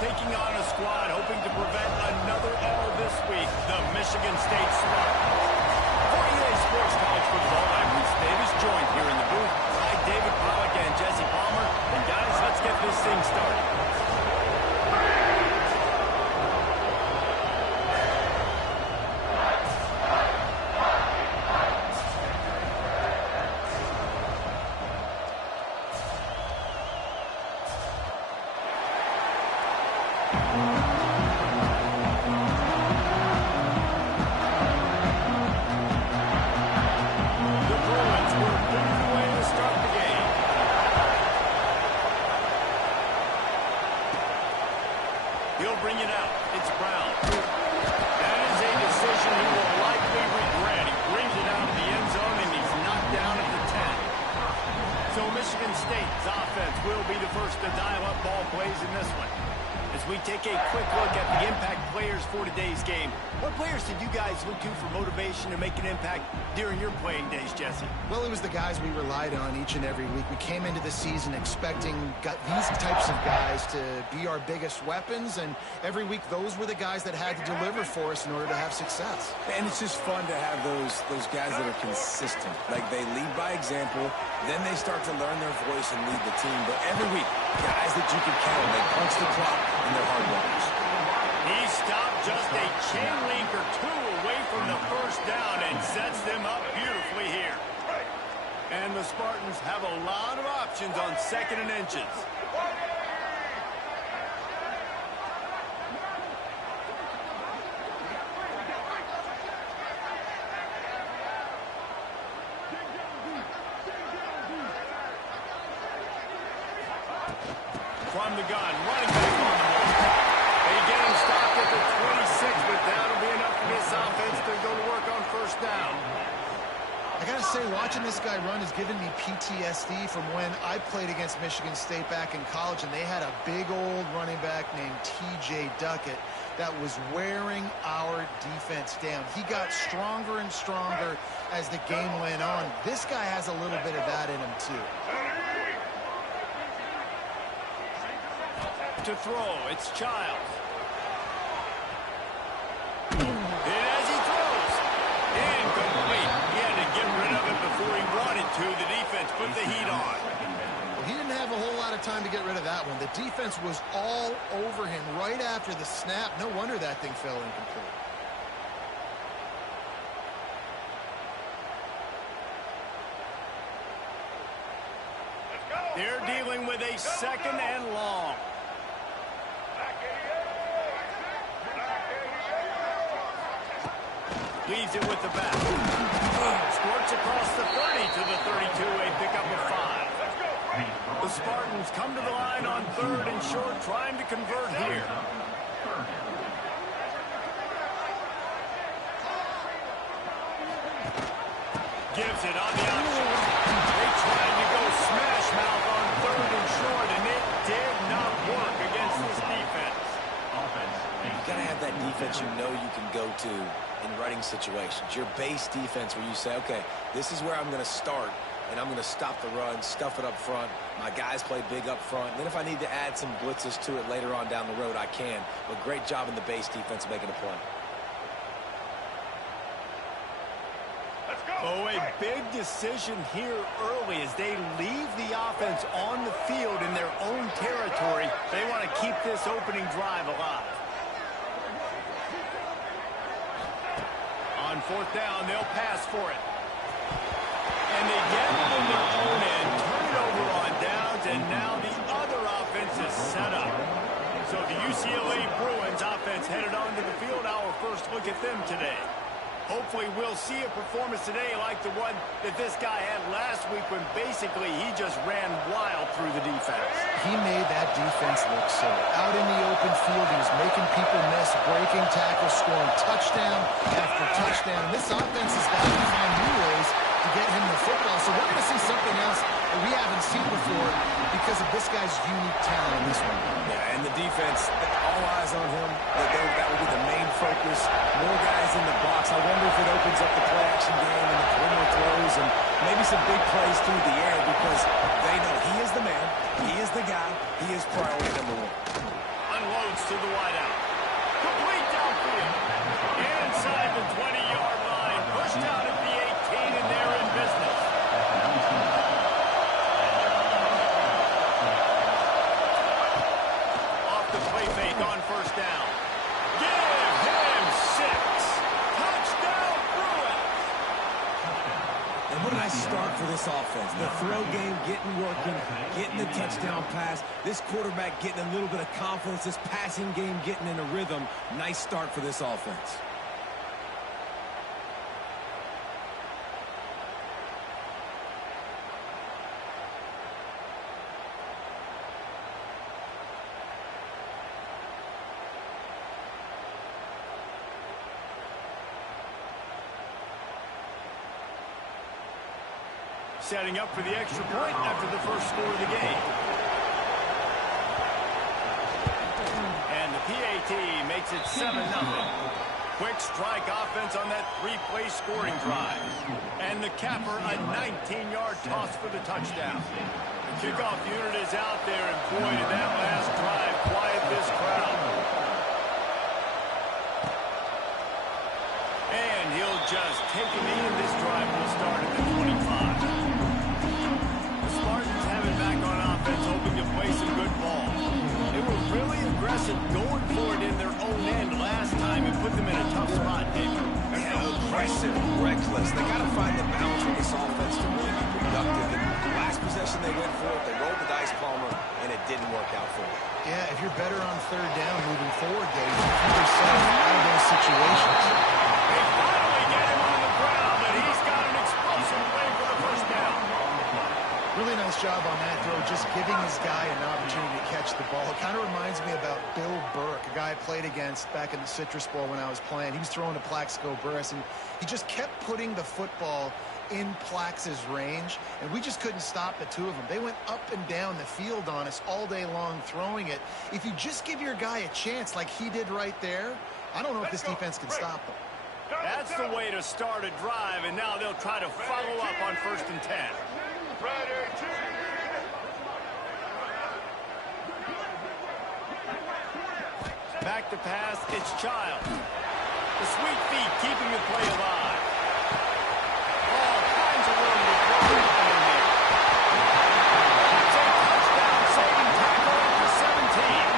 taking on a squad hoping to prevent another L this week, the Michigan State Spartans. For EA Sports College Football, I'm Reese Davis, joined here in the booth by David Pollack and Jesse Palmer. And guys, let's get this thing started. He'll bring it out. It's Brown. That is a decision he will likely regret. He brings it out of the end zone, and he's knocked down at the 10. So Michigan State's offense will be the first to dial up ball plays in this one. As we take a quick look at the impact players for today's game, what players did you guys look to for motivation to make an impact during your playing days, Jesse? Well, it was the guys we relied on each and every week. We came into the season expecting these types of guys to be our biggest weapons, and every week those were the guys that had to deliver for us in order to have success. And it's just fun to have those guys that are consistent. Like, they lead by example, then they start to learn their voice and lead the team. But every week, guys that you can count on, they punch the clock and they're hard runners. He stopped just a chain link or two away from the first down and sets them up beautifully here. And the Spartans have a lot of options on 2nd and inches. From the gun, running back on the move. They get him stopped at the 26, but that'll be enough for this offense to go to work on first down. I gotta say, watching this guy run has given me PTSD from when I played against Michigan State back in college, and they had a big old running back named T.J. Duckett that was wearing our defense down. He got stronger and stronger as the game went on. This guy has a little bit of that in him, too. To throw, it's Childs. And as he throws, incomplete. He had to get rid of it before he wanted to. The defense put the heat on. Well, he didn't have a whole lot of time to get rid of that one. The defense was all over him right after the snap. No wonder that thing fell incomplete. They're dealing with a 2nd and long. Leaves it with the back. Squirts across the 30 to the 32, a pickup of 5. The Spartans come to the line on 3rd and short, trying to convert here. Gives it on the option. They tried to go smash mouth on 3rd and short, and it did not work against this defense. You got to have that defense you know you can go to in running situations. Your base defense where you say, okay, this is where I'm going to start, and I'm going to stop the run, stuff it up front. My guys play big up front. And then if I need to add some blitzes to it later on down the road, I can. But great job in the base defense making a play. Oh, a big decision here early as they leave the offense on the field in their own territory. They want to keep this opening drive alive. On 4th down, they'll pass for it. And they get it in their own end, turn it over on downs, and now the other offense is set up. So the UCLA Bruins offense headed onto the field. Our first look at them today. Hopefully we'll see a performance today like the one that this guy had last week when basically he just ran wild through the defense. He made that defense look silly. Out in the open field, he was making people miss, breaking tackles, scoring touchdown after touchdown. This offense has got to find new ways to get him the football. So we're going to see something else that we haven't seen before because of this guy's unique talent in this one. Yeah, and the defense, all eyes on him. That will be the main focus. More guys in the box. I wonder if it opens up the play-action game and the perimeter throws and maybe some big plays through the air because they know he is the man, he is the guy, he is priority number 1. Unloads to the wideout. Complete downfield. Inside the 20-yard line. Pushed out at the 18, and they're in business. Off the play fake on first down. Give him 6. Touchdown, Bruins. And what did I start for this offense? The throw game getting working, getting the touchdown pass. This quarterback getting a little bit of confidence. This passing game getting in a rhythm. Nice start for this offense. Setting up for the extra point after the first score of the game. And the PAT makes it 7-0. Quick strike offense on that 3-play scoring drive. And the capper, a 19-yard toss for the touchdown. The kickoff unit is out there, and boy, did that last drive quiet this crowd. And he'll just take him in. This drive will start at the 25. Spartans have it back on offense, hoping to play some good ball. They were really aggressive going for it in their own end last time and put them in a tough spot, David. Yeah, aggressive, reckless. They got to find the balance with this offense to really be productive. And last possession they went for it, they rolled the dice, Palmer, and it didn't work out for them. Yeah, if you're better on third down moving forward, Dave, you keep yourself out of those situations. They finally get him on the ground, and he's got an explosive play for the first down. Really nice job on that throw, just giving his guy an opportunity to catch the ball. It kind of reminds me about Bill Burke, a guy I played against back in the Citrus Bowl when I was playing. He was throwing to Plaxico Burress, and he just kept putting the football in Plax's range, and we just couldn't stop the two of them. They went up and down the field on us all day long throwing it. If you just give your guy a chance like he did right there, I don't know if this defense can stop them. That's the way to start a drive, and now they'll try to follow up on 1st and 10. Back to pass, it's Child. The sweet feet keeping the play alive. All kinds of room to throw in there. That's a touchdown, saving tackle at the 17.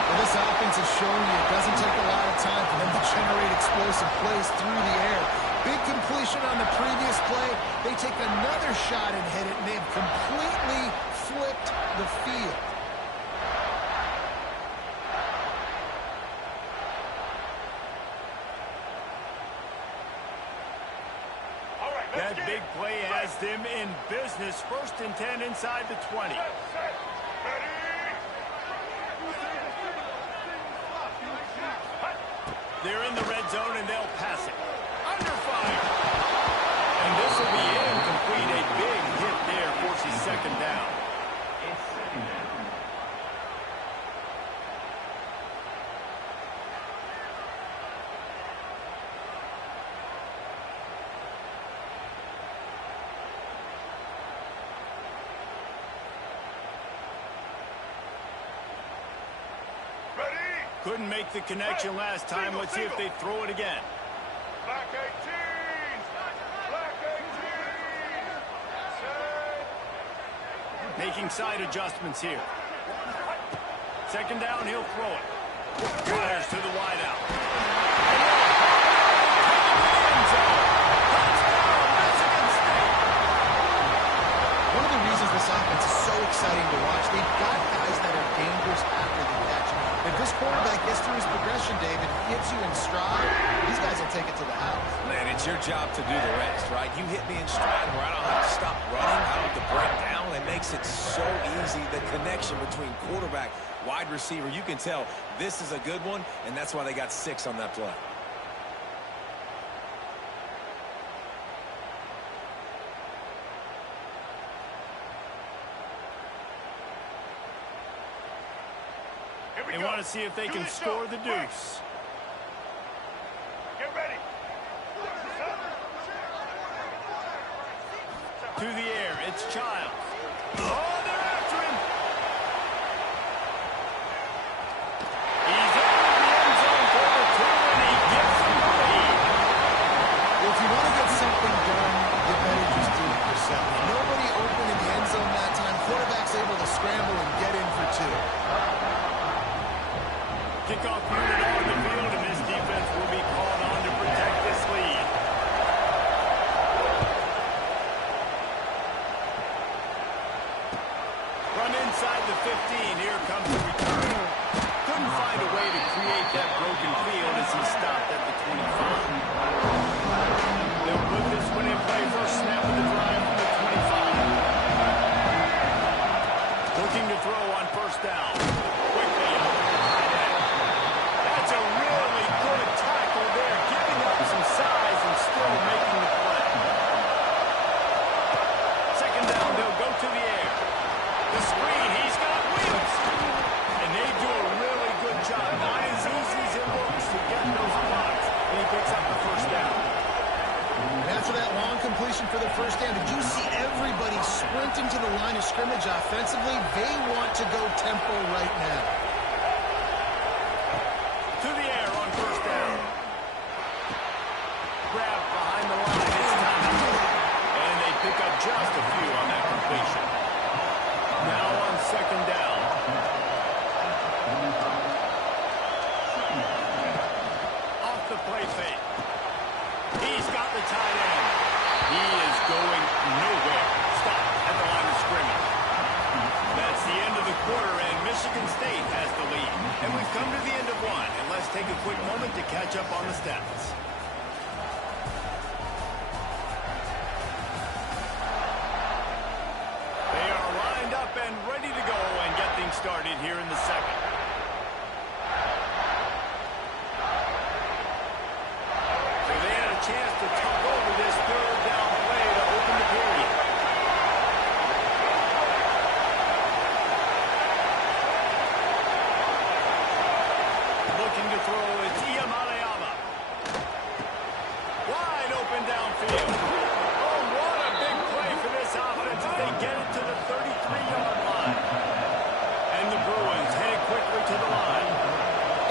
Well, this offense has shown you it doesn't take a lot of time for them to generate explosive plays through the air. Big completion on the previous play. They take another shot and hit it, and they've completely flipped the field. That big play has them in business. 1st and 10 inside the 20. They're in the red zone, and they'll pass it. Under fire. And this will be incomplete. A big hit there forces 2nd down. Couldn't make the connection last time. Let's see if they throw it again. Black 18! Black 18! Making side adjustments here. 2nd down, he'll throw it. Fires to the wideout. One of the reasons this offense is so exciting to watch, they've got guys that are dangerous after the catch. If this quarterback gets through his progression, David, hits you in stride, these guys will take it to the house. Man, it's your job to do the rest, right? You hit me in stride where I don't have to stop running. I don't have to break down. It makes it so easy, the connection between quarterback, wide receiver. You can tell this is a good one, and that's why they got 6 on that play. They want to see if they can score the deuce. Get ready. To the air, it's Child. Oh, they're after him. Kickoff unit on the field, and this defense will be called on to protect this lead. Run inside the 15. Here comes the return. Couldn't find a way to create that broken field as he stopped at the 25. They'll put this one in play. First snap of the drive from the 25. Looking to throw on first down. Quickly over to the tight end. That's a really good tackle there, giving up some size and still making the play. Second down, they'll go to the air. The screen, he's got wheels. And they do a really good job. Not as easy as it looks to get those blocks. And he picks up the first down. After that long completion for the first down, did you see everybody sprinting to the line of scrimmage offensively? They want to go tempo right now. To the air on first down. Grab behind the line. It's time. And they pick up just a few on that completion. Now on second down. Off the play fake. He's got the tight end. He is going nowhere. Stop at the line of scrimmage. That's the end of the quarter, and Michigan State has the lead. And we've come to the end of one, and let's take a quick moment to catch up on the stats. They are lined up and ready to go and get things started here in the second. So they had a chance to tuck over this third down play to open the period. Looking to throw is Iamaleava. Wide open downfield. Oh, what a big play for this offense as they get it to the 33-yard line. And the Bruins headed quickly to the line.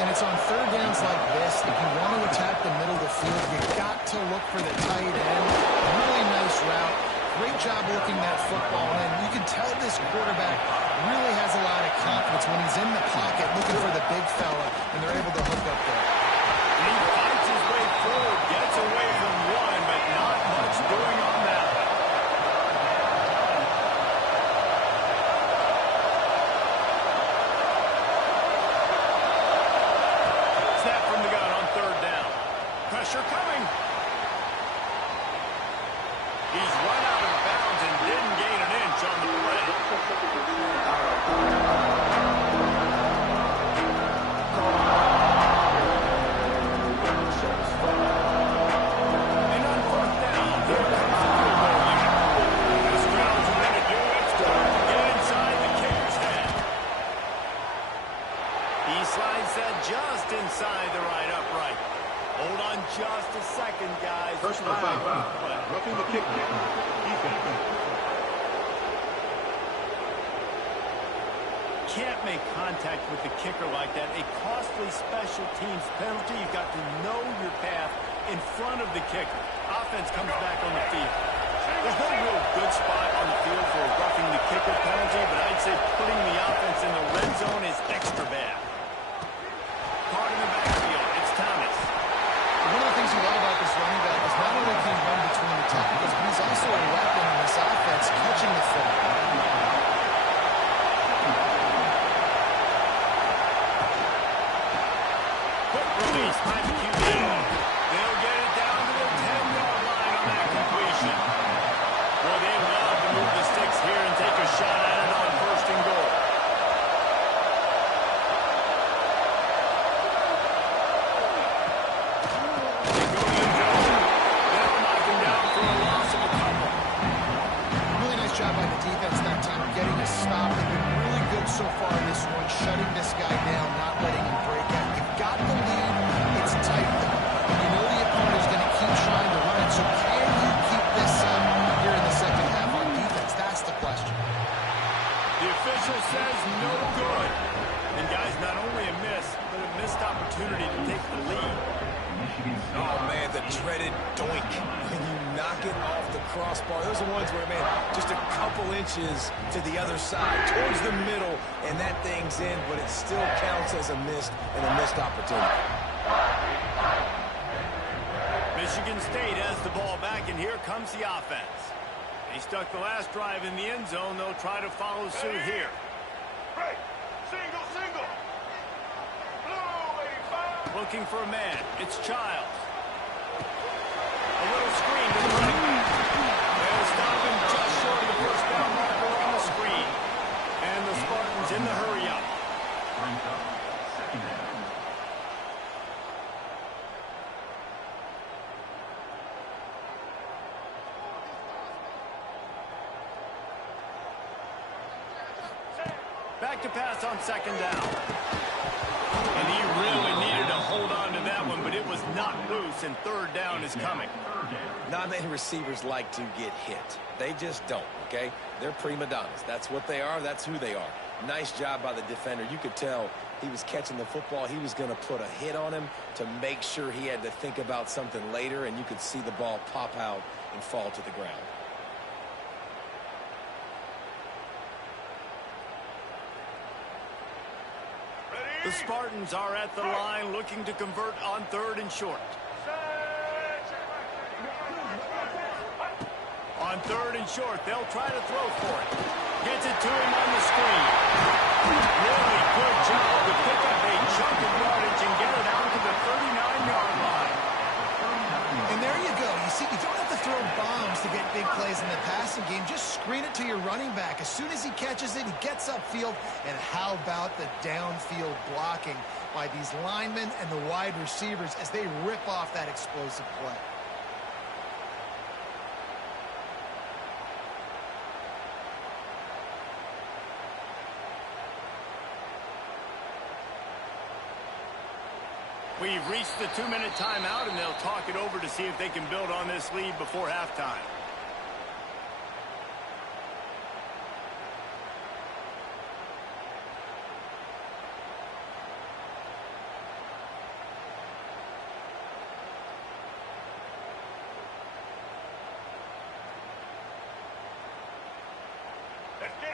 And it's on third downs like this. If you want to attack the middle of the field, you've got to look for the tight end. Really nice route. Great job looking that football in. You can tell this quarterback really has a lot of confidence when he's in the pocket looking for the big fella, and they're able to hook up there. And he fights his way forward, gets away from one, but not much doing on that one. Snap from the gun on third down. Pressure coming. He's run out of bounds and didn't gain an inch on the play. And on fourth down, here comes the field goal unit. This crowd's ready to do its job to get inside the kicker's head. He slides that just inside the right upright. Hold on just a second, guys. Personal foul. Roughing the kick. Defense. Can't make contact with the kicker like that. A costly special teams penalty. You've got to know your path in front of the kicker. Offense comes back on the field. There's no real good spot on the field for a roughing the kicker penalty, but I'd say putting the offense in the red zone is extra bad. Caught in the backfield. It's Thomas. One of the things you love about this running back is not only can he run between the tackles, but he's also a weapon in this offense, catching the football. Quick release by the QB. They'll get it down to the 10-yard line on that completion. Boy, they love to move the sticks here and take a shot at it on first and goal. They go to the zone. They'll knock him down for a loss of a couple. Really nice job by the defense that time, getting a stop. They've been really good so far in this one, shutting this guy down, not letting him break out. You've got the lead. It's tight, though. You know the opponent is going to keep trying to run it, so can you keep this up here in the second half on defense? That's the question. The official says no good. And, guys, not only a miss, but a missed opportunity to take the lead. Oh, man, the dreaded doink. When you knock it off the crossbar, those are ones where, man, just a couple inches to the other side, towards the middle, and that thing's in, but it still counts as a missed opportunity. Michigan State has the ball back, and here comes the offense. They stuck the last drive in the end zone. They'll try to follow suit here. Break. Single, single. Blue 85. Looking for a man. It's Childs. A little screen to the running back. They'll stop him just short of the first down marker on the screen. And the Spartans in the hurry up. Back to pass on second down. And he really needed to hold on to that one, but it was knocked loose, and third down is coming. Not many receivers like to get hit. They just don't, okay? They're prima donnas. That's what they are. That's who they are. Nice job by the defender. You could tell he was catching the football. He was going to put a hit on him to make sure he had to think about something later, and you could see the ball pop out and fall to the ground. The Spartans are at the line looking to convert on third and short. On third and short, they'll try to throw for it. Gets it to him on the screen. Really good job to pick up a chunk of yardage and get it out to the 39-yard line. And there you go. You see, you don't have to throw bombs to get big plays in the passing game. Just screen it to your running back. As soon as he catches it, he gets upfield. And how about the downfield blocking by these linemen and the wide receivers as they rip off that explosive play? We've reached the 2-minute timeout, and they'll talk it over to see if they can build on this lead before halftime.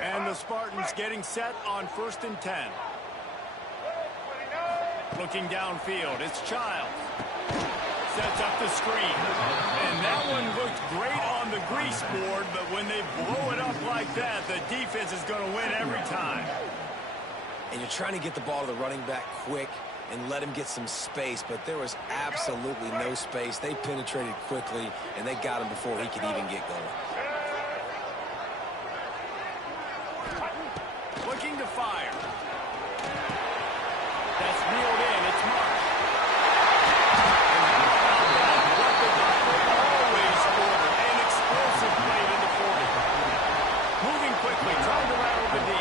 And the Spartans getting set on 1st and 10. Looking downfield, it's Childs. Sets up the screen. And that one looked great on the grease board, but when they blow it up like that, the defense is going to win every time. And you're trying to get the ball to the running back quick and let him get some space, but there was absolutely no space. They penetrated quickly, and they got him before he could even get going. Looking to fire. That's reeled in. It's Marsh. What the doctor always order. An explosive play to the 40. Moving quickly, trying to rattle the D.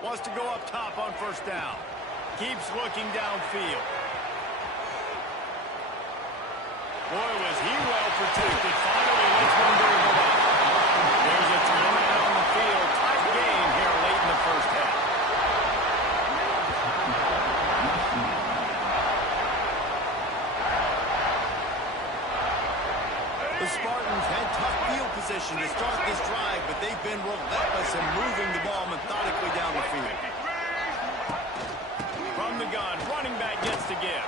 Wants to go up top on 1st down. Keeps looking downfield. Boy, was he well protected. Finally lets one go away. There's a timeout on the field. Tight game here late in the first half. The Spartans had tough field position to start this drive, but they've been relentless in moving the ball methodically down the field. From the gun, running back gets to give.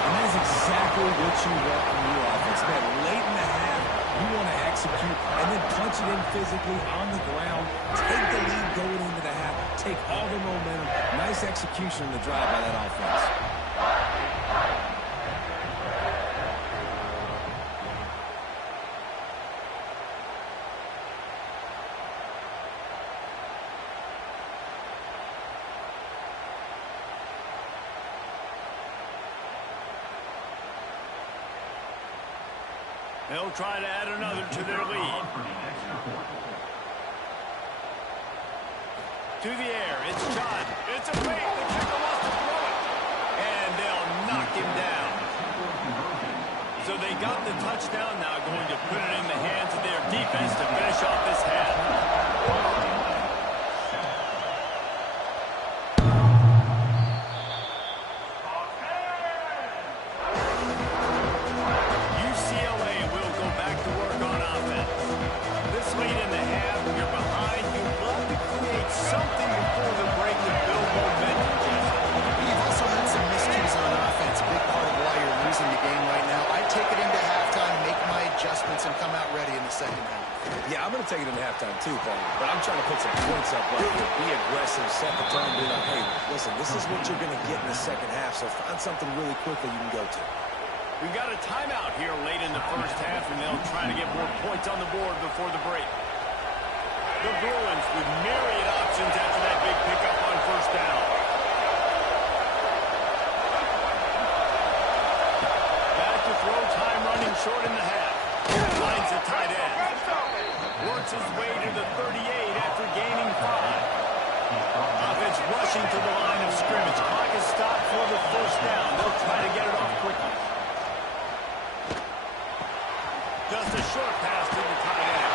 And that is exactly what you want from your offense. Man, late in the half, you want to execute and then punch it in physically on the ground, take the lead going into the half, take all the momentum. Nice execution in the drive by that offense. They'll try to add another to their lead. To the air, it's shot. It's a fake. The kicker wants to throw it. And they'll knock him down. So they got the touchdown, now going to put it in the hands of their defense to finish off this half. And come out ready in the second half. Yeah, I'm going to take it in halftime too, Paul. But I'm trying to put some points up right here. Be aggressive, set the tone, be like, hey, listen, this is what you're going to get in the second half, so find something really quick that you can go to. We've got a timeout here late in the first half, and they'll try to get more points on the board before the break. The Bruins with myriad options after that big pickup on first down. Back to throw, time running short in the half. Finds a tight end. Works his way to the 38 after gaining 5. Offense rushing to the line of scrimmage. Clock is stopped for the first down. They'll try to get it off quickly. Just a short pass to the tight end.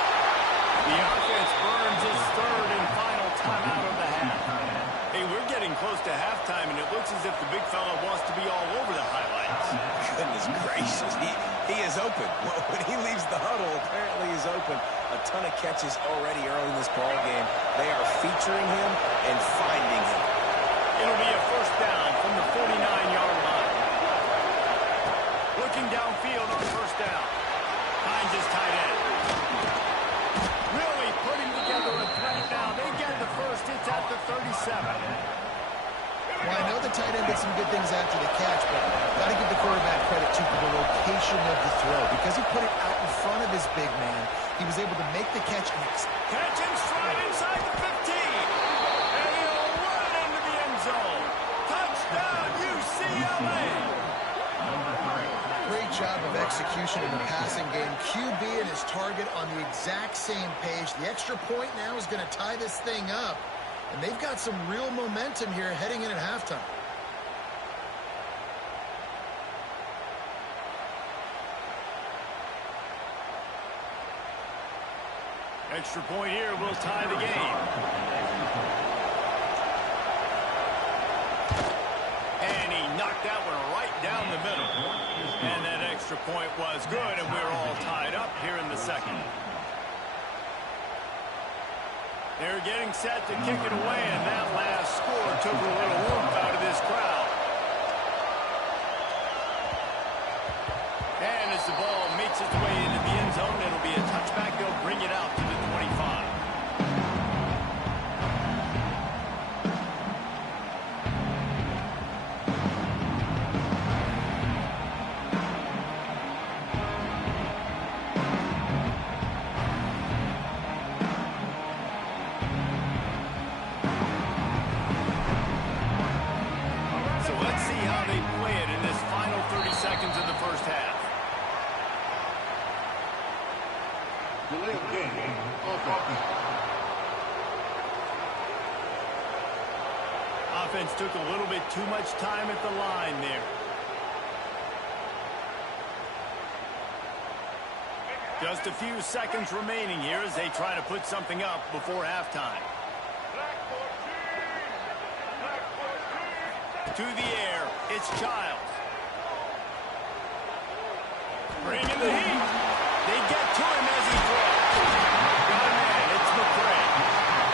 The offense burns its third and final timeout of the half. Hey, we're getting close to halftime, and it looks as if the big fella wants to be all over the highlights. Goodness gracious. He is open. When he leaves the huddle, apparently he's open. A ton of catches already early in this ball game. They are featuring him and finding him. It'll be a first down from the 49-yard line. Looking downfield on first down. Finds his tight end. Really putting together a threat now. They get the first. It's at the 37. Well, I know the tight end did some good things after the catch, but got to give the quarterback credit, too, for the location of the throw. Because he put it out in front of his big man, he was able to make the catch. Catch and stride inside the 15. And he'll run it into the end zone. Touchdown, UCLA. Great job of execution in the passing game. QB and his target on the exact same page. The extra point now is going to tie this thing up. And they've got some real momentum here heading in at halftime. Extra point here will tie the game. And he knocked that one right down the middle. And that extra point was good, and we're all tied up here in the second. They're getting set to kick it away, and that last score took a little warmth out of this crowd. And as the ball makes its way into the end zone, it'll be a touchback. They'll bring it out to the 25. Offense took a little bit too much time at the line there. Just a few seconds remaining here as they try to put something up before halftime. To the air, it's Childs. Bringing the heat. They get to him as he throws. Got a man, it's McCray.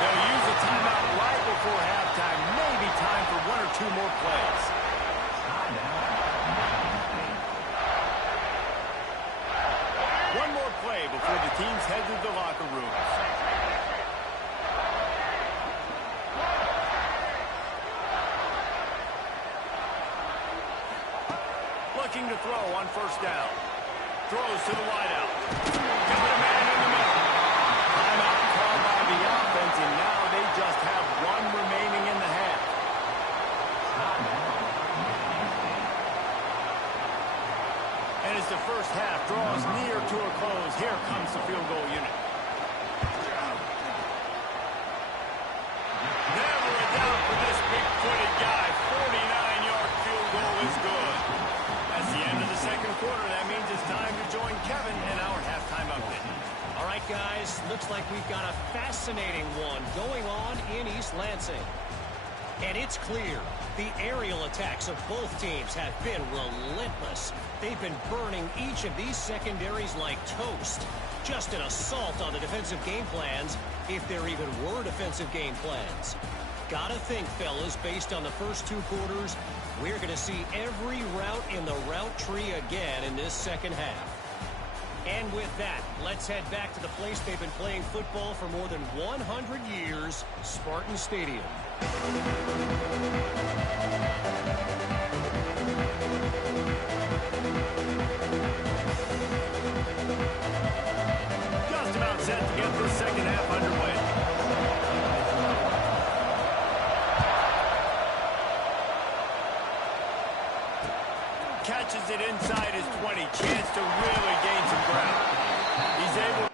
They'll use a timeout right before halftime. Maybe time for one or two more plays. One more play before the teams head to the locker rooms. Looking to throw on first down. Throws to the wideout. Got a man in the middle. Timeout called by the offense, and now they just have one remaining in the half. And And as the first half draws near to a close, here comes the field goal unit. Never a doubt for this big-footed guy. 49-yard field goal is good. That's the end of the second quarter. That means it's time to join Kevin in our halftime update. All right, guys, looks like we've got a fascinating one going on in East Lansing. And it's clear the aerial attacks of both teams have been relentless. They've been burning each of these secondaries like toast. Just an assault on the defensive game plans, if there even were defensive game plans. Gotta think, fellas, based on the first two quarters, we're going to see every route in the route tree again in this second half. And with that, let's head back to the place they've been playing football for more than 100 years, Spartan Stadium. Just about set to get the second half underway. Catches it inside his 20. Chance to really gain some ground. He's able.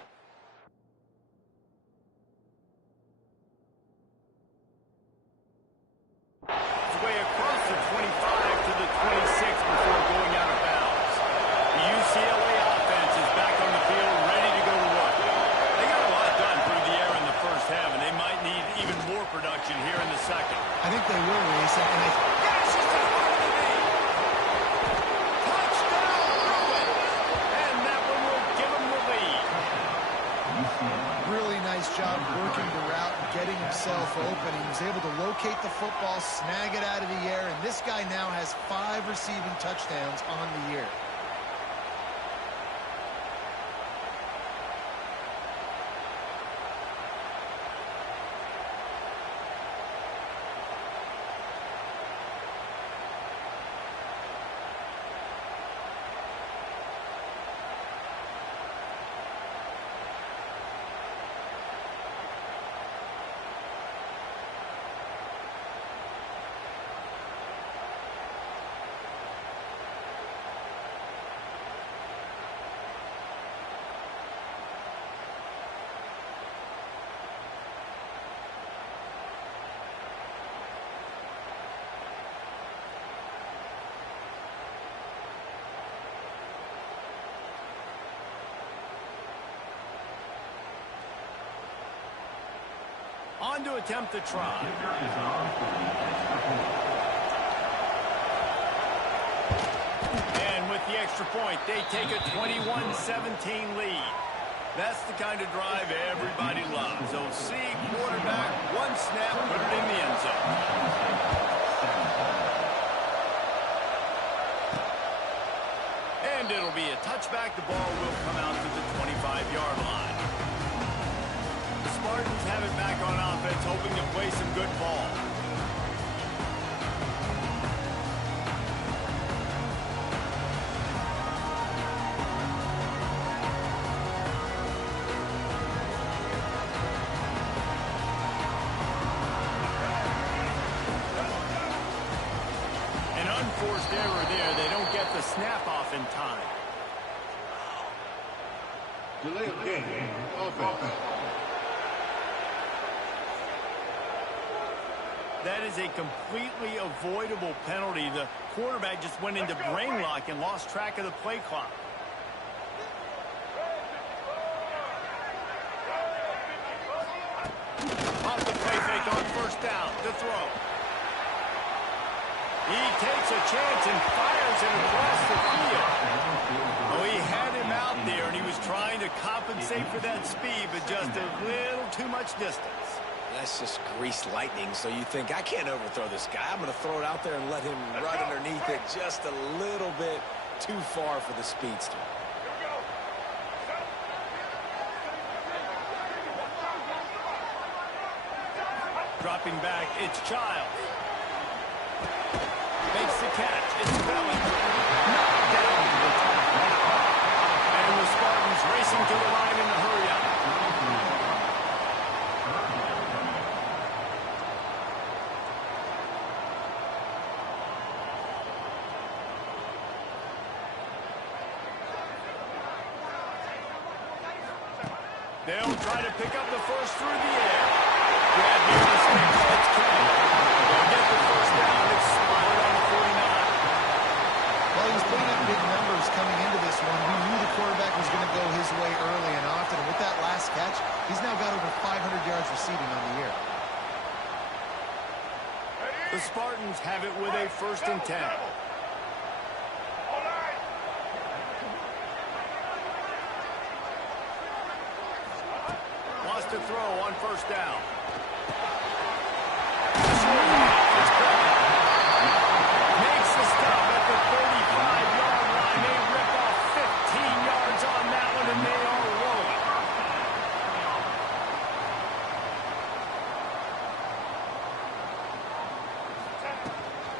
His way across the 25 to the 26 before going out of bounds. The UCLA offense is back on the field, ready to go to work. They got a lot done through the air in the first half, and they might need even more production here in the second. I think they will, Reese. Yes, it's the part of the lead. Touchdown, Bruin! And that one will give them the lead. Really nice job working the route and getting himself open. He was able to locate the football, snag it out of the air, and this guy now has 5 receiving touchdowns on the year. On to attempt the try. And with the extra point, they take a 21-17 lead. That's the kind of drive everybody loves. So see quarterback, one snap, put it in the end zone. And it'll be a touchback. The ball will come out to the 25-yard line. The Spartans have it back on offense, hoping to play some good ball. An unforced error there. They don't get the snap off in time. Delay of game. Offense. That is a completely avoidable penalty. The quarterback just went into brain lock and lost track of the play clock. Off the play fake on first down. The throw. He takes a chance and fires it across the field. Oh, he had him out there, and he was trying to compensate for that speed, but just a little too much distance. That's just greased lightning, so you think, I can't overthrow this guy. I'm going to throw it out there and let him run underneath it just a little bit too far for the speedster. Dropping back, it's Childs. Makes the catch, it's Belly. Knocked down. And the Spartans racing to the line in a hurry up. They'll try to pick up the first through the air. Grab near the sticks. It's Kelly. They'll get the first down. It's spotted on the 49. Well, he was putting up big numbers coming into this one. We knew the quarterback was going to go his way early and often. And with that last catch, he's now got over 500 yards receiving on the year. The Spartans have it with a 1st and 10. Wants to throw on 1st down. Makes the stop at the 35-yard line. They rip off 15 yards on that one, and they are rolling.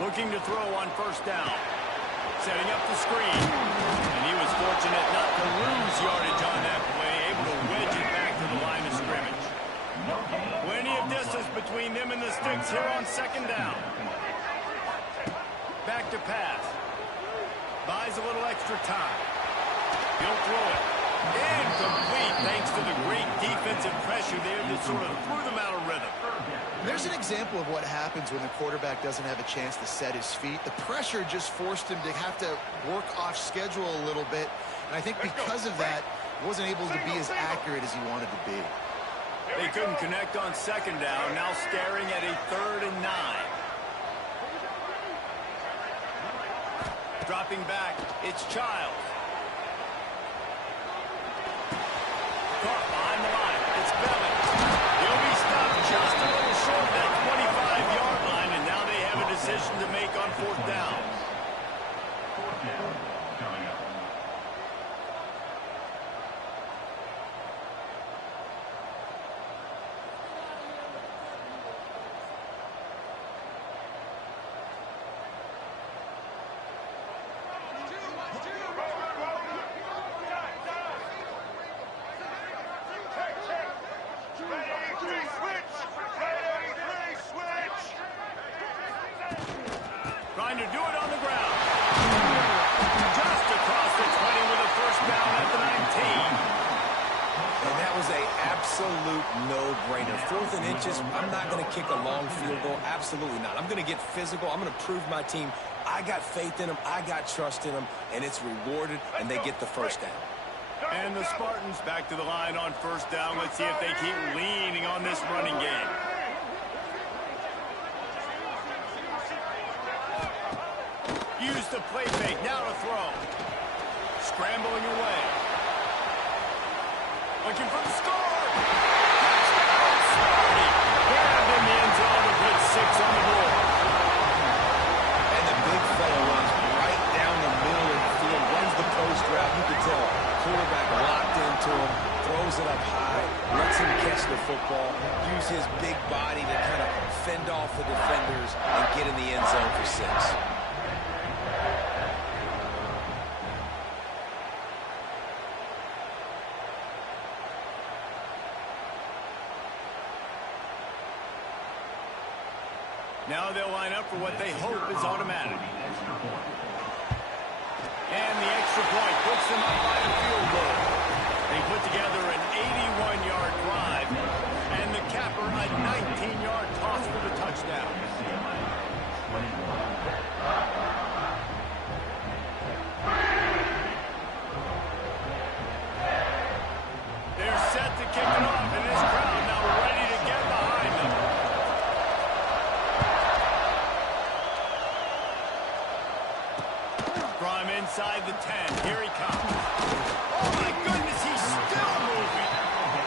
Looking to throw on 1st down. Setting up the screen. And he was fortunate not to lose yardage on that play, able to wedge it back to the line of scrimmage. Plenty of distance between them and the sticks here on 2nd down. Back to pass. Buys a little extra time. He'll throw it. Incomplete thanks to the great defensive pressure there that sort of threw them out of rhythm. There's an example of what happens when the quarterback doesn't have a chance to set his feet. The pressure just forced him to have to work off schedule a little bit. And I think because of that, he wasn't able to be as accurate as he wanted to be. They couldn't connect on 2nd down. Now staring at a 3rd and 9. Dropping back, it's Childs. Caught behind the line. It's Belly. He'll be stopped just a little short of that 25-yard line, and now they have a decision to make on 4th down. Trying to do it on the ground. Just across the 20 with a 1st down at the 19. And that was an absolute no-brainer. 4th and inches, I'm not going to kick a long field goal. Absolutely not. I'm going to get physical. I'm going to prove my team I got faith in them, I got trust in them, and it's rewarded, and they get the 1st down. And the Spartans back to the line on 1st down. Let's see if they keep leaning on this running game. Use the play fake, now to throw. Scrambling away. Looking for the score. Touchdown, Sparty. Grabbed in the end zone to put 6 on the board. And the big fella runs right down the middle of the field, runs the post route. You can tell quarterback locked into him, throws it up high, lets him catch the football, use his big body to kind of fend off the defenders and get in the end zone for 6. Now they'll line up for what they hope is automatic. And the extra point puts them up by a field goal. They put together an 81-yard drive, and the capper a 19-yard toss for the touchdown. They're set to kick it off, and this crowd now ready to get behind them. From inside the 10, here he comes. Oh my goodness, he's still moving.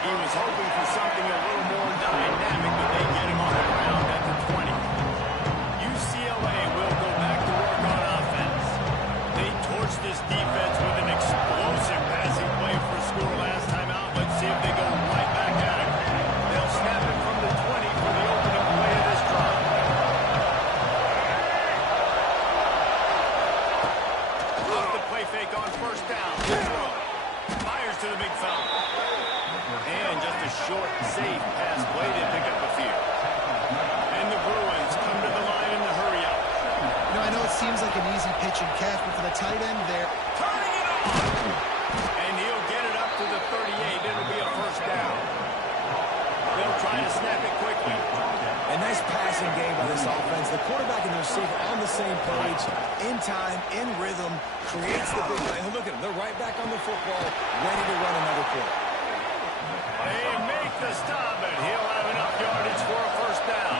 He was hoping for something a little more dynamic, but they get him on the ground at the 20. UCLA will go back to work on offense. They torched this defense with an explosive passing play for a score last time out. Let's see if they go right back at it. They'll snap it from the 20 for the opening play of this drive. Fake on 1st down. Fires to the big fella. And just a short, safe pass play to pick up a few. And the Bruins come to the line in the hurry-up. You know, I know it seems like an easy pitch and catch, but for the tight end there. Turning it on! And he'll get it up to the 38. It'll be a 1st down. A nice passing game by this offense. The quarterback and the receiver on the same page, in time, in rhythm, creates the big play. And look at them. They're right back on the football, ready to run another play. They make the stop, and he'll have enough yardage for a first down.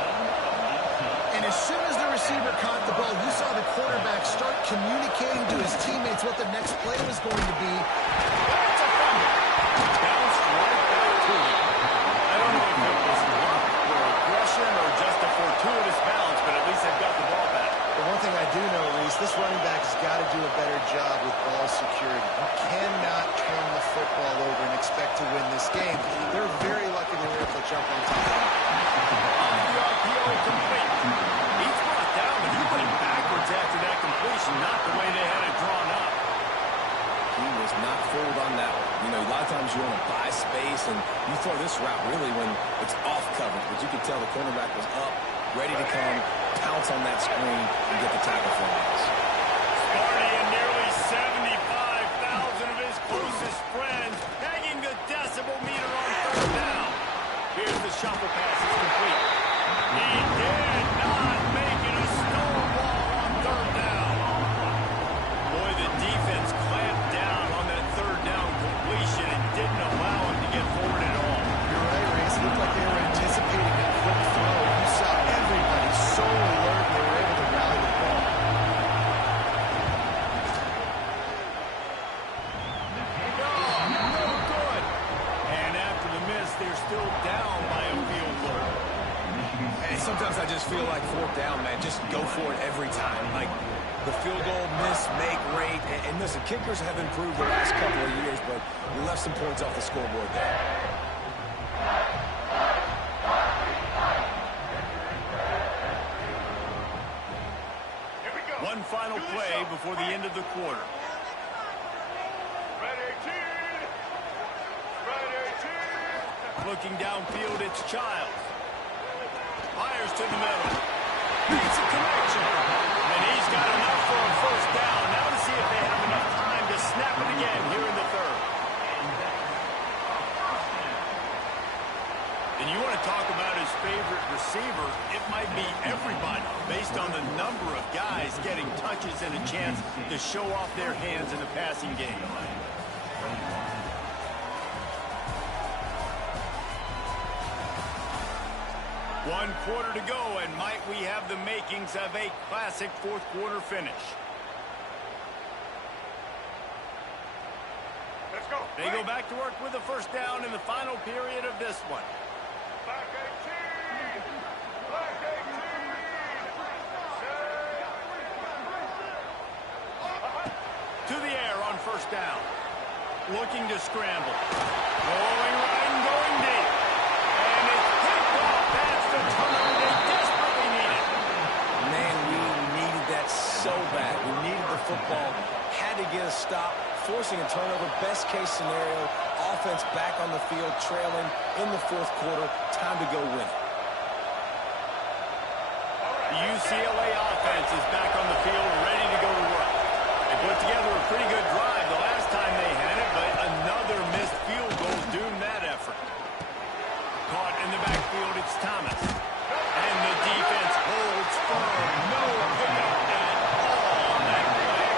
And as soon as the receiver caught the ball, you saw the quarterback start communicating to his teammates what the next play was going to be. That's a fumble. Bounced right back to him. I don't know if it was luck or aggression or just a fortuitous bounce, but at least they've got the ball back. The one thing I do know, Reese, this running back has got to do a better job with ball security. You cannot turn the football over and expect to win this game. They're very lucky they were able to jump on top of him. Off the RPO complete. He's brought down, but he went backwards after that completion, not the way they had it drawn up. He was not fooled on that one. You know, a lot of times you want to buy space, and you throw this route really when it's off coverage. But you can tell the cornerback was up, ready to come, pounce on that screen, and get the tackle for loss. Sparty and nearly 75,000 of his closest friends hanging the decibel meter on third down. Here's the shuffle pass. It's complete. He did not make it a stonewall on third down. Boy, the defense clamped down on that third down completion and didn't allow him to get forward at all. You're right, Reese. It looked like they were anticipating a quick throw. You saw everybody so alert, they were able to rally the ball. No good. And after the miss, they're still down by a field goal. And sometimes I just feel like fourth down, man, just go for it every time. Like the field goal, miss, make, rate. And listen, kickers have improved the last couple of years, but we left some points off the scoreboard there. One final play before the end of the quarter. Looking downfield, it's Childs. Fires to the middle. It's a connection. And he's got enough for a first down. Now to see if they have enough time to snap it again here in the third. And you want to talk about his favorite receiver, it might be everybody based on the number of guys getting touches and a chance to show off their hands in the passing game. One quarter to go, and might we have the makings of a classic fourth quarter finish. Let's go. They go back to work with a first down in the final period of this one. Black 18. Black 18. To the air on first down. Looking to scramble. Rolling right and going deep. And it's picked off. That's the turnover they desperately needed. Man, we needed that so bad. We needed the football. Had to get a stop. Forcing a turnover. Best case scenario. Offense back on the field. Trailing in the fourth quarter. Time to go win it. The UCLA offense is back on the field, ready to go to work. They put together a pretty good drive the last time they had it, but another missed field goal doomed that effort. Caught in the backfield, it's Thomas. And the defense holds firm. No pickup at all on that play.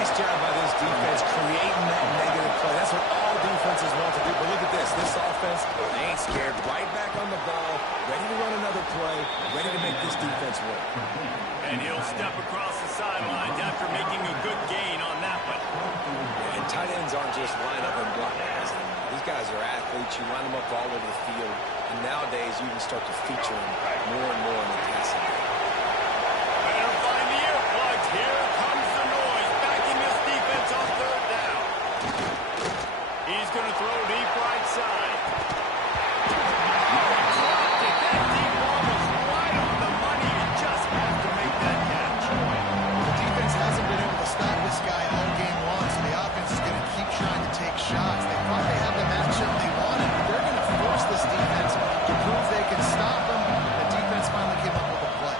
Nice job by this defense creating that negative play. That's what all defenses want to do. But look at this. This offense, they ain't scared. Right back on the ball, ready to run another play, ready to make this defense work. And he'll step across the sidelines after making a good gain on that one. And tight ends aren't just line up and block guys. These guys are athletes. You line them up all over the field. And nowadays, you can start to feature them more and more in the passing game. Better find the earplugs. Here comes the noise. Backing this defense on third down. He's going to throw deep right side. Dropped it. That deep ball was right on the money. You just have to make that catch. The defense hasn't been able to stop this guy all game long, so the offense is going to keep trying to take shots. They thought they had the matchup they wanted, but they're going to force this defense to prove they can stop them. The defense finally came up with a play.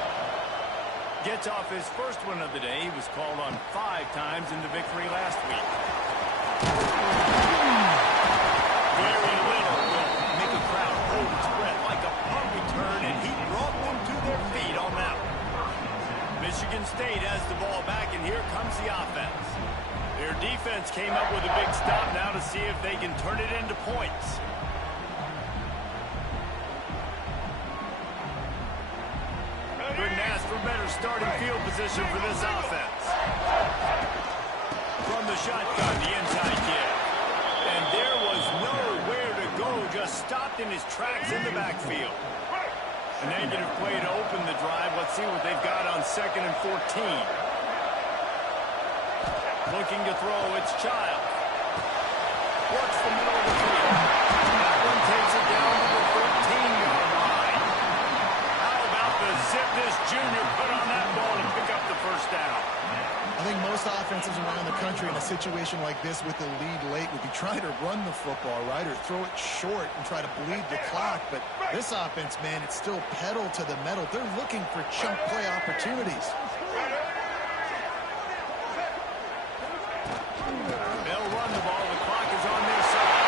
defense came up with a big stop now to see if they can turn it into points. Couldn't ask for better starting field position for this offense. From the shotgun, the inside kick. And there was nowhere to go, just stopped in his tracks in the backfield. A negative play to open the drive. Let's see what they've got on 2nd and 14. Looking to throw, it's Child. Works the middle of the field. That one takes it down to the 13-yard line. How about the zip this junior put on that ball to pick up the first down? I think most offenses around the country in a situation like this with the lead late would be trying to run the football, right, or throw it short and try to bleed the clock. But this offense, man, it's still pedal to the metal. They're looking for chunk play opportunities. They'll run the ball. The clock is on their side.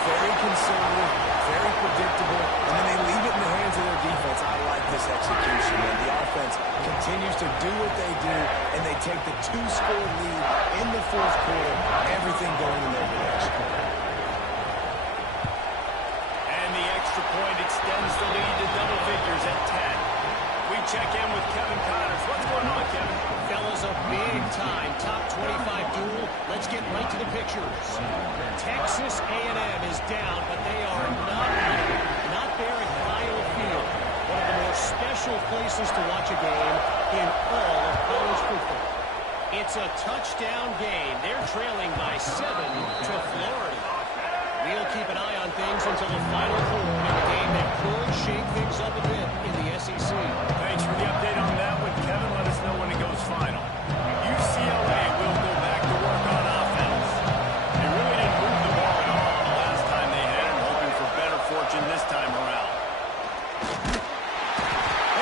Very conservative, very predictable, and then they leave it in the hands of their defense. I like this execution, man. The offense continues to do what they do, and they take the 2-score lead in the 4th quarter, everything going in their direction. And the extra point extends the lead to double figures at 10. We check in with Kevin Connors. What's going on, Kevin? Fellas, a big-time top 25 duel. Let's get right to the pictures. Texas A&M is down, but they are not there at Kyle Field. One of the more special places to watch a game in all of college football. It's a touchdown game. They're trailing by 7 to Florida. We'll keep an eye on things until the final quarter in a game that could shake things up a bit in the SEC. Thanks for the update on that one, Kevin. Let us know when it goes final. UCLA will go back to work on offense. They really didn't move the ball at all the last time they had it, hoping for better fortune this time around.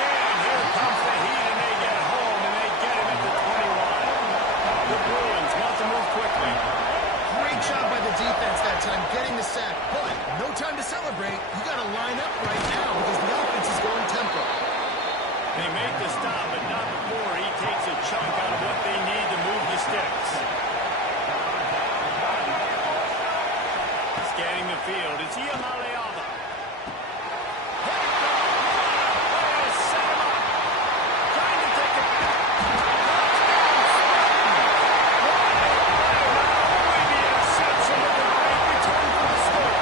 And here comes the heat, and they get home, and they get him at the 21. The Bruins want to move quickly. Great job by the defense that time, getting the sack. But no time to celebrate. You got to line up right now because the offense is going tempo. They make the stop, but not before he takes a chunk out of what they need to move the sticks. Scanning the field, it's Ian Maleava. Set him up. Trying to take it back. The interception with a great return for the score.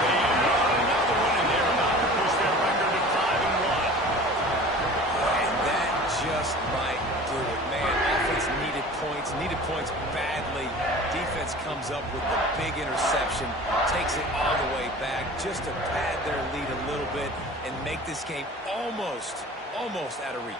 They add on another one, and they're about to push their record to 5-1. And that just might do it, man. Offense needed points badly. Defense comes up with the big interception, takes it all the way back just to pad their lead a little bit and make this game almost out of reach.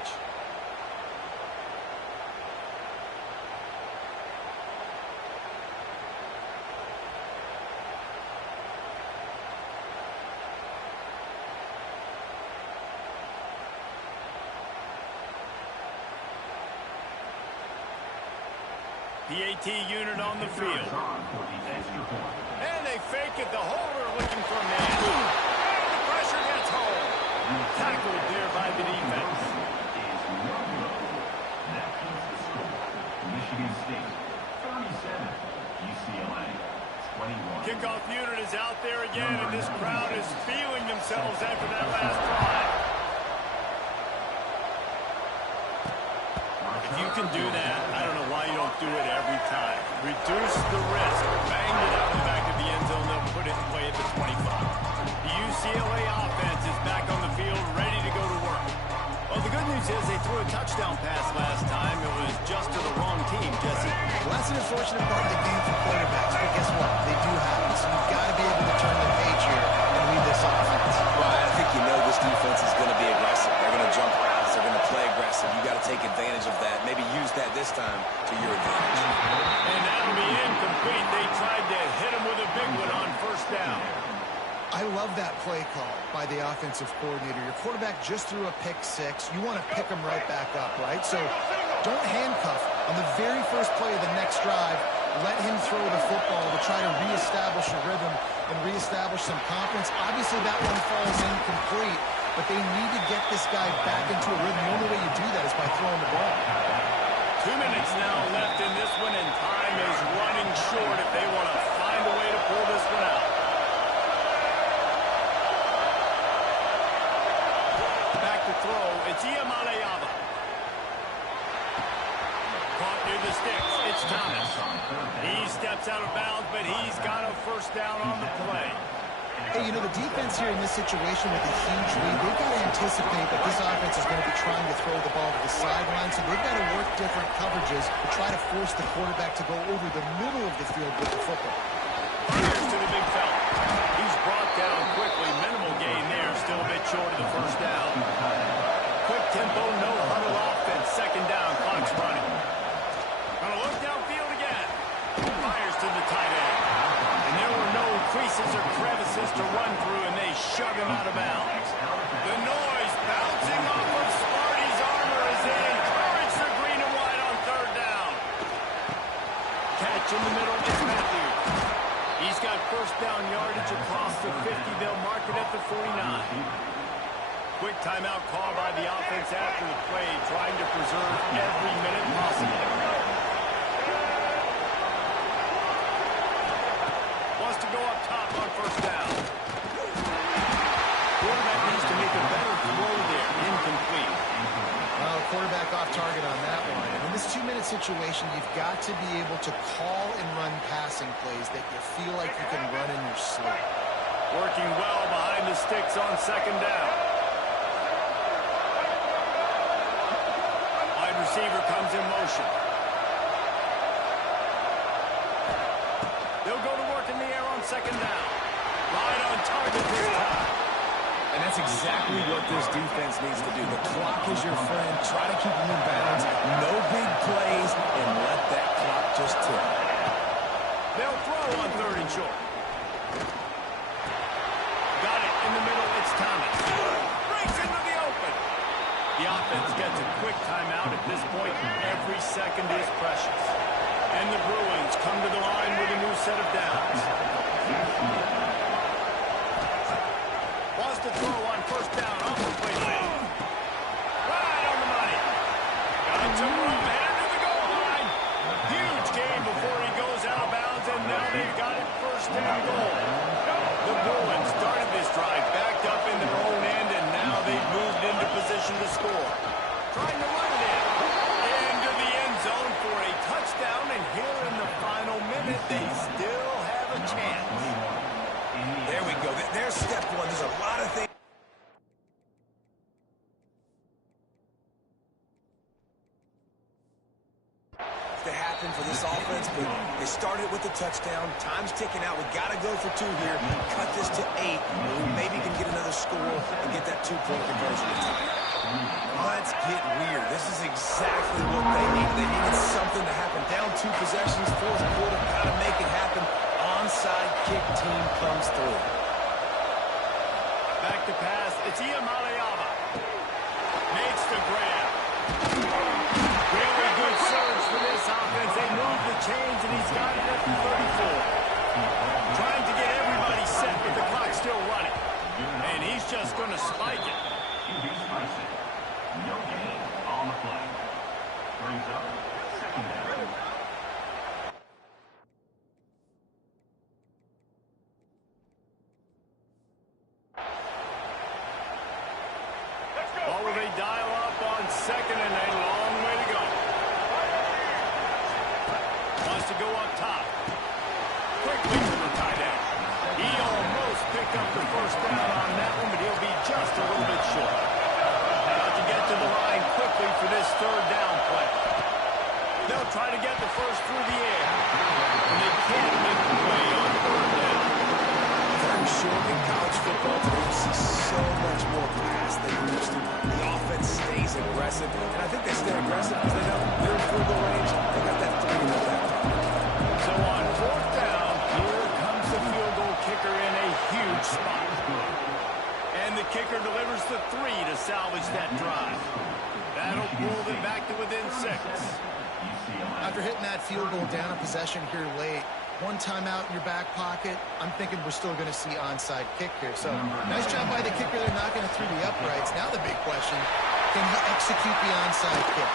The AT unit on the field. And they fake it. The holder looking for a man. And the pressure gets home. Tackled there by the defense. Michigan State, 37. UCLA, 21. Kickoff unit is out there again, and this crowd is feeling themselves after that last drive. If you can do that, I don't know why you don't do it every time. Reduce the risk. Bang it out of the back of the end zone. They'll put it away at the 25. The UCLA offense is back on the field, ready to go to work. Well, the good news is they threw a touchdown pass last time. It was just to the wrong team, Jesse. Well, that's an unfortunate part of the game for quarterbacks, but guess what? They do have it, so you've got to be able to turn the page here and lead this offense. Right, I think you know this defense is going to be aggressive. They're going to jump routes. They're going to play aggressive. You got to take advantage of that. Maybe use that this time to your advantage. And that'll be incomplete. They tried to hit him with a big one on first down. I love that play call by the offensive coordinator. Your quarterback just threw a pick six. You want to pick him right back up, right? So don't handcuff on the very first play of the next drive. let him throw the football to try to reestablish a rhythm and reestablish some confidence. Obviously, that one falls incomplete, but they need to get this guy back into a rhythm. The only way you do that is by throwing the ball. 2 minutes now left in this one, and time is running short if they want to find a way to pull this one out. Back to throw. It's Iamaleava. Caught near the sticks. It's Thomas. He steps out of bounds, but he's got a first down on the play. Hey, you know, the defense here in this situation with a huge lead, they've got to anticipate that this offense is going to be trying to throw the ball to the sideline, so they've got to work different coverages to try to force the quarterback to go over the middle of the field with the football. Fires to the big fella. He's brought down quickly. Minimal gain there. Still a bit short of the first down. Quick tempo, no huddle offense. Second down, clock's running. Gonna look downfield again. Fires to the tight end. And there were no creases or crevices to run through, and they shove him out of bounds. The noise bouncing off of Sparty's armor as they encourage the green and white on third down. Catch in the middle, it's Matthews. He's got first down yardage across the 50. They'll mark it at the 49. Quick timeout call by the offense after the play, trying to preserve every minute possible. Wants to go up top on first down. Quarterback needs to make a better throw there. Incomplete. Well, quarterback off target on that one. And in this 2-minute situation, you've got to be able to call and run passing plays that you feel like you can run in your sleep. Working well behind the sticks on second down. Wide receiver comes in motion. They'll go to work in the air on second down. Right on target this time. And that's exactly what this defense needs to do. The clock is your friend. Try to keep them in bounds. No big plays, and let that clock just tick. They'll throw on third and short. Got it in the middle. It's Thomas. Breaks into the open. The offense gets a quick timeout at this point. Every second is precious. And the Bruins come to the line with a new set of downs. Wants to throw on first down off the play fake. Right on the money. Got some room headed to the goal line. Huge gain before he goes out of bounds, and now they've got it first and goal. The Bruins started this drive backed up in their own end, and now they've moved into position to score. Trying to run it in. Into the end zone for a touchdown, and here in the final minute, they still have a chance. There we go. There's step one. There's a lot of things to happen for this offense, but they started with the touchdown. Time's ticking out. We got to go for 2 here. Cut this to 8. We maybe can get another score and get that 2-point conversion to tie. Let's get weird. This is exactly what they needed. They needed something to happen. Down 2 possessions, fourth quarter. Got to make it happen. Onside kick team comes through. Back to pass. It's Iamaleava. Makes the grab. Really good surge for this offense. They move the chains, and he's got it at the 34. Trying to get everybody set, but the clock's still running. And he's just going to spike it. No gain on the play. Brings up second down. Or will they dial up on second, and a long way to go. Wants to go up top. Quickly to the tight end. He almost picked up the first down on that one, but he'll be just a little bit short. Got to get to the line quickly for this third down play. They'll try to get the first through the air. And they can't make the play on third down. I'm sure in college football today you see so much more pass than you used to. The offense stays aggressive, and I think they stay aggressive because they know they're in field goal range. They got that 3 in their back pocket. So on fourth down, here comes the field goal kicker in a huge spot. And the kicker delivers the 3 to salvage that drive. That'll pull them back to within 6. UCLA. After hitting that field goal down a possession here late, one timeout in your back pocket, I'm thinking we're still going to see onside kick here. So nice job by the kicker there, knocking it through the uprights. Now the big question, can he execute the onside kick?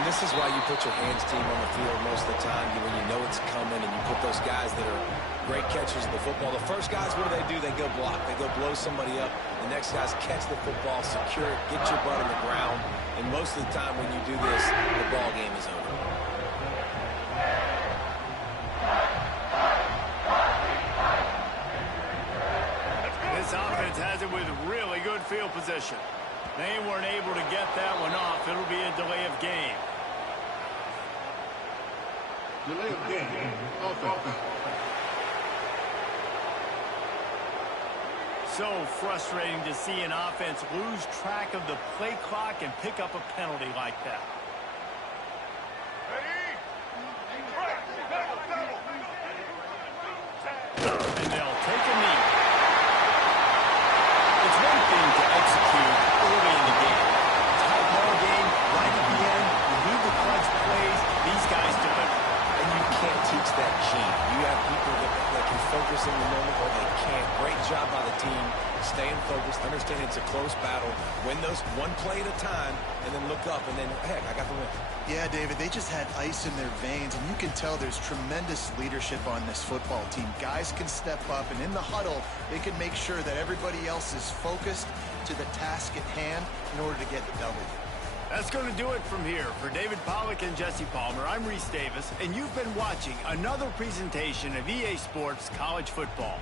And this is why you put your hands team on the field most of the time when you know it's coming, and you put those guys that are great catchers of the football. The first guys, what do? They go block. They go blow somebody up. The next guys catch the football, secure it, get your butt on the ground. And most of the time when you do this, the ball game is over. This offense has it with really good field position. They weren't able to get that one off. It'll be a delay of game. Delay of game. Offense. So frustrating to see an offense lose track of the play clock and pick up a penalty like that. And they'll take a knee. It's one thing to execute early in the game. Tight ball game, right at the end, you need the clutch plays, these guys deliver. And you can't teach that gene. You have people that can focus in the moment or they can't. Great job by the team, staying focused, understanding it's a close battle, win those one play at a time, and then look up, and then, heck, I got the win. Yeah, David, they just had ice in their veins, and you can tell there's tremendous leadership on this football team. Guys can step up, and in the huddle, they can make sure that everybody else is focused to the task at hand in order to get the W. That's going to do it from here. For David Pollack and Jesse Palmer, I'm Reese Davis, and you've been watching another presentation of EA Sports College Football.